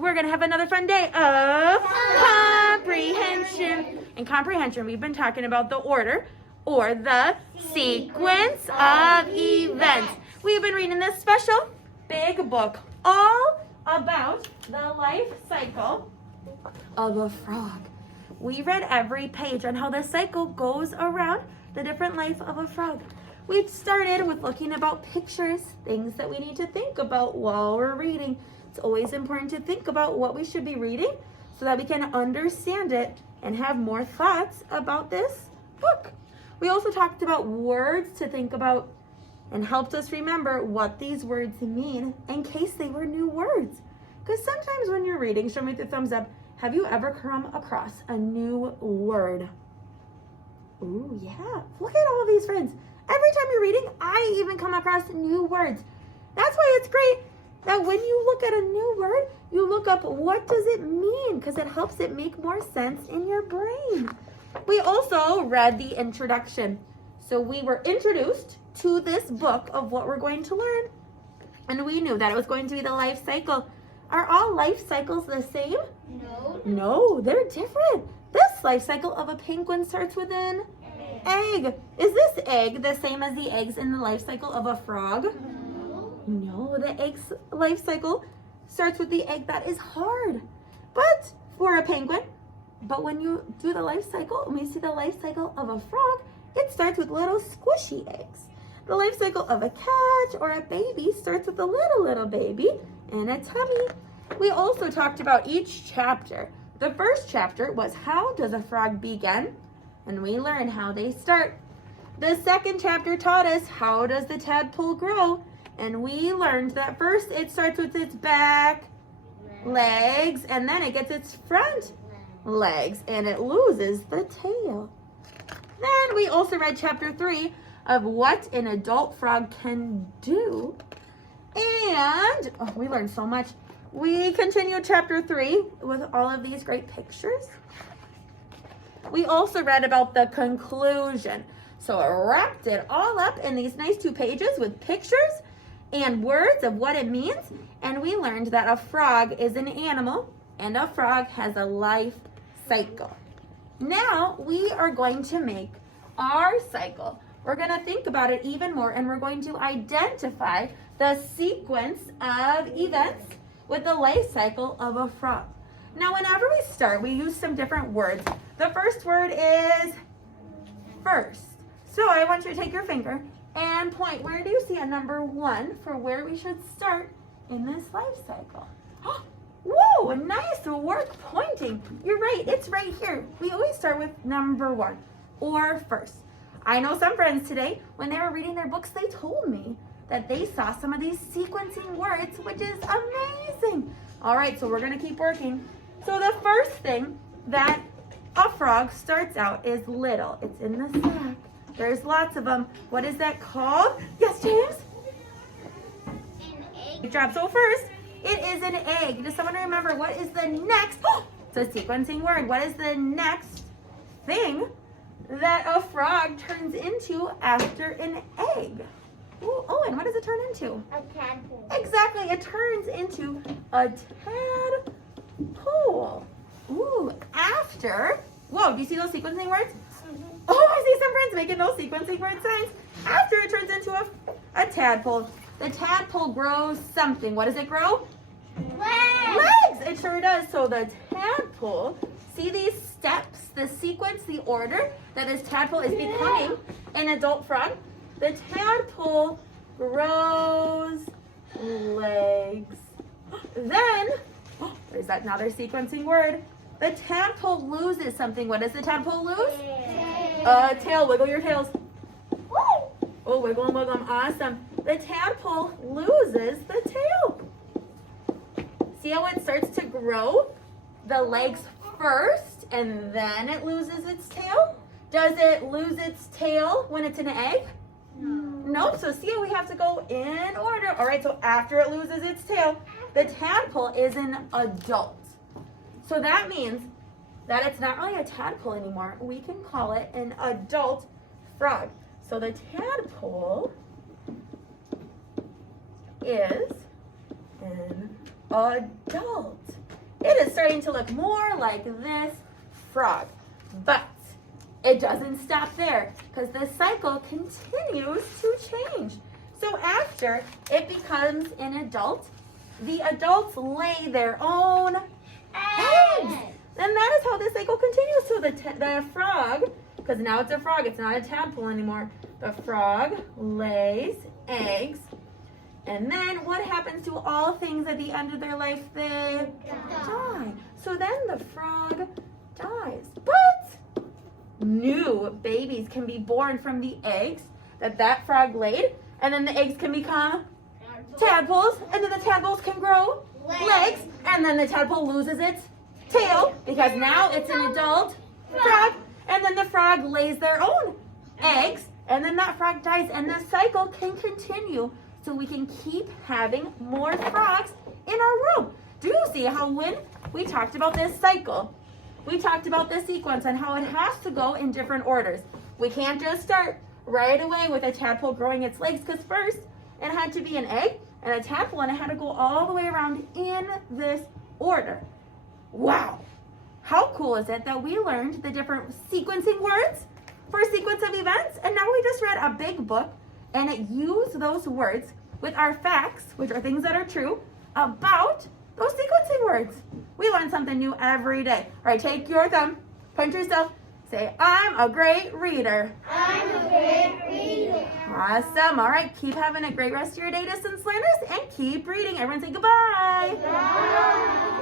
we're going to have another fun day of comprehension. In comprehension, we've been talking about the order or the sequence of events. We've been reading this special big book all about the life cycle of a frog. We read every page on how the cycle goes around the different life of a frog. We've started with looking about pictures, things that we need to think about while we're reading. It's always important to think about what we should be reading so that we can understand it and have more thoughts about this book. We also talked about words to think about and helped us remember what these words mean in case they were new words. Because sometimes when you're reading, show me the thumbs up, have you ever come across a new word? Ooh, yeah. Look at all these friends. Every time you're reading, I even come across new words. That's why it's great that when you look at a new word, you look up what does it mean, because it helps it make more sense in your brain. We also read the introduction. So we were introduced to this book of what we're going to learn, and we knew that it was going to be the life cycle. Are all life cycles the same? No, they're different. This life cycle of a penguin starts with an egg. Is this egg the same as the eggs in the life cycle of a frog? No, the egg's life cycle starts with the egg that is hard, but for a penguin. But when you do the life cycle, when you see the life cycle of a frog, it starts with little squishy eggs. The life cycle of a cat or a baby starts with a little baby in a tummy. We also talked about each chapter. The first chapter was how does a frog begin? And we learned how they start. The second chapter taught us how does the tadpole grow? And we learned that first it starts with its back legs and then it gets its front legs and it loses the tail. Then we also read chapter 3 of what an adult frog can do. And we learned so much. We continued chapter 3 with all of these great pictures. We also read about the conclusion. So it wrapped it all up in these nice 2 pages with pictures and words of what it means. And we learned that a frog is an animal and a frog has a life cycle. Now we are going to make our cycle. We're going to think about it even more and we're going to identify the sequence of events with the life cycle of a frog. Now whenever we start, we use some different words. The first word is first. So I want you to take your finger and point. Where do you see a number 1 for where we should start in this life cycle? Whoa, nice work pointing. You're right, it's right here. We always start with number 1 or first. I know some friends today, when they were reading their books, they told me that they saw some of these sequencing words, which is amazing. All right, so we're gonna keep working. So the first thing that a frog starts out is little. It's in the sack. There's lots of them. What is that called? Yes, James? An egg. Good job. So first, it is an egg. Does someone remember what is the next? It's a sequencing word. What is the next thing that a frog turns into after an egg? Ooh, oh, and what does it turn into? A tadpole. Exactly. It turns into a tadpole. Ooh, after. Whoa, do you see those sequencing words? Oh, I see some friends making those sequencing word signs. After it turns into a tadpole. The tadpole grows something. What does it grow? Legs. It sure does. So the tadpole, see these steps, the sequence, the order that this tadpole is becoming an adult frog? The tadpole grows legs. Then, there's that another sequencing word. The tadpole loses something. What does the tadpole lose? Tail. Wiggle your tails. Oh, wiggle and wiggle. Awesome. The tadpole loses the tail. See how it starts to grow? The legs first, and then it loses its tail? Does it lose its tail when it's an egg? Nope. So see how we have to go in order. All right, so after it loses its tail, the tadpole is an adult. So that means that it's not really a tadpole anymore. We can call it an adult frog. So the tadpole is an adult. it is starting to look more like this frog. But it doesn't stop there because the cycle continues to change. So after it becomes an adult, the adults lay their own eggs. And that is how the cycle continues. So the frog, because now it's a frog, it's not a tadpole anymore. The frog lays eggs. And then what happens to all things at the end of their life? They die. So then the frog dies. But new babies can be born from the eggs that frog laid. And then the eggs can become tadpoles. And then the tadpoles can grow legs. And then the tadpole loses its tail because now it's an adult frog. And then the frog lays their own eggs. And then that frog dies. And the cycle can continue. So we can keep having more frogs in our world. Do you see how when we talked about this cycle, we talked about this sequence and how it has to go in different orders. We can't just start right away with a tadpole growing its legs because first it had to be an egg and a tadpole and it had to go all the way around in this order. Wow. How cool is it that we learned the different sequencing words for a sequence of events? And now we just read a big book and it used those words with our facts, which are things that are true, about those sequencing words. We learn something new every day. All right, take your thumb, point yourself, say, I'm a great reader. I'm a great reader. Awesome. All right, keep having a great rest of your day, distance learners, and keep reading. Everyone say goodbye. Bye.